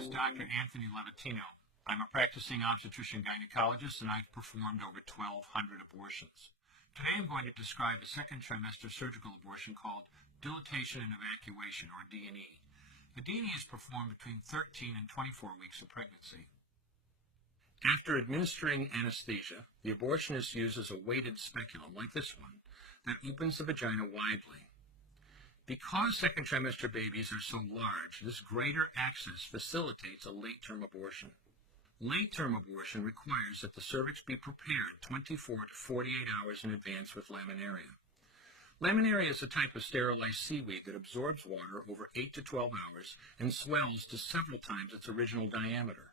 is Dr. Anthony Levatino. I'm a practicing obstetrician-gynecologist, and I've performed over 1,200 abortions. Today I'm going to describe a second trimester surgical abortion called dilatation and evacuation, or D&E. The D&E is performed between 13 and 24 weeks of pregnancy. After administering anesthesia, the abortionist uses a weighted speculum, like this one, that opens the vagina widely. Because second trimester babies are so large, this greater access facilitates a late-term abortion. Late-term abortion requires that the cervix be prepared 24 to 48 hours in advance with laminaria. Laminaria is a type of sterilized seaweed that absorbs water over 8 to 12 hours and swells to several times its original diameter.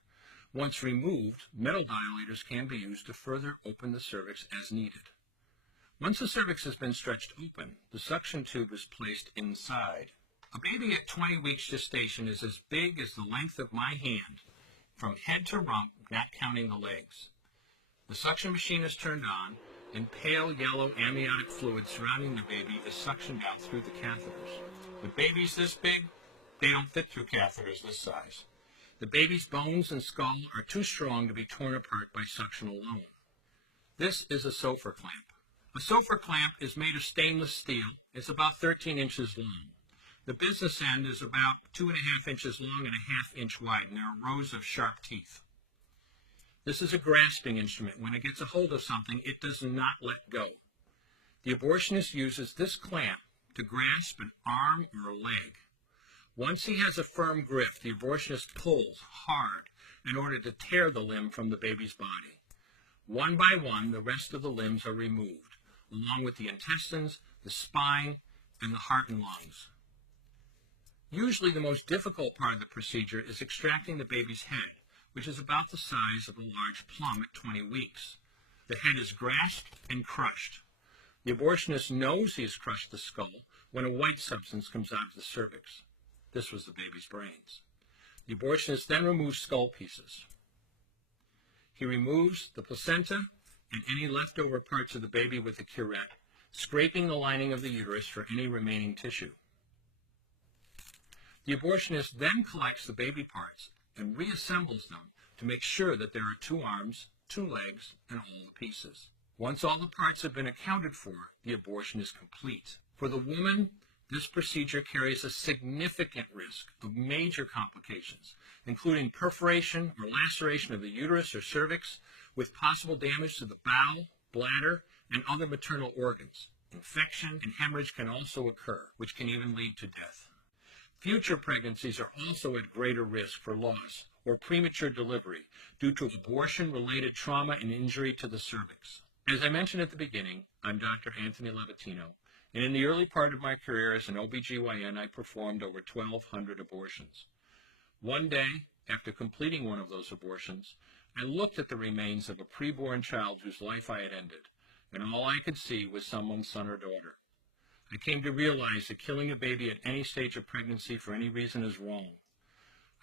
Once removed, metal dilators can be used to further open the cervix as needed. Once the cervix has been stretched open, the suction tube is placed inside. A baby at 20 weeks gestation is as big as the length of my hand, from head to rump, not counting the legs. The suction machine is turned on, and pale yellow amniotic fluid surrounding the baby is suctioned out through the catheters. With babies this big, they don't fit through catheters this size. The baby's bones and skull are too strong to be torn apart by suction alone. This is a Sofer clamp. A Sofer clamp is made of stainless steel. It's about 13 inches long. The business end is about 2.5 inches long and a 1/2 inch wide, and there are rows of sharp teeth. This is a grasping instrument. When it gets a hold of something, it does not let go. The abortionist uses this clamp to grasp an arm or a leg. Once he has a firm grip, the abortionist pulls hard in order to tear the limb from the baby's body. One by one, the rest of the limbs are removed, along with the intestines, the spine, and the heart and lungs. Usually the most difficult part of the procedure is extracting the baby's head, which is about the size of a large plum at 20 weeks. The head is grasped and crushed. The abortionist knows he has crushed the skull when a white substance comes out of the cervix. This was the baby's brains. The abortionist then removes skull pieces. He removes the placenta and any leftover parts of the baby with a curette, scraping the lining of the uterus for any remaining tissue. The abortionist then collects the baby parts and reassembles them to make sure that there are 2 arms, 2 legs, and all the pieces. Once all the parts have been accounted for, the abortion is complete. For the woman, this procedure carries a significant risk of major complications, including perforation or laceration of the uterus or cervix, with possible damage to the bowel, bladder, and other maternal organs. Infection and hemorrhage can also occur, which can even lead to death. Future pregnancies are also at greater risk for loss or premature delivery due to abortion-related trauma and injury to the cervix. As I mentioned at the beginning, I'm Dr. Anthony Levatino, and in the early part of my career as an OBGYN, I performed over 1,200 abortions. One day, after completing one of those abortions, I looked at the remains of a preborn child whose life I had ended, and all I could see was someone's son or daughter. I came to realize that killing a baby at any stage of pregnancy for any reason is wrong.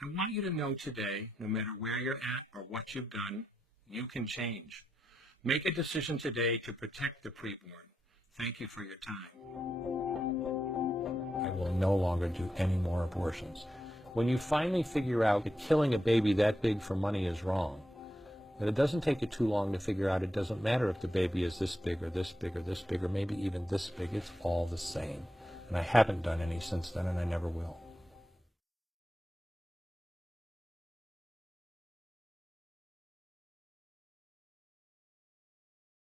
I want you to know today, no matter where you're at or what you've done, you can change. Make a decision today to protect the preborn. Thank you for your time. I will no longer do any more abortions. When you finally figure out that killing a baby that big for money is wrong, that it doesn't take you too long to figure out it doesn't matter if the baby is this big or this big or this big or maybe even this big, it's all the same. And I haven't done any since then, and I never will.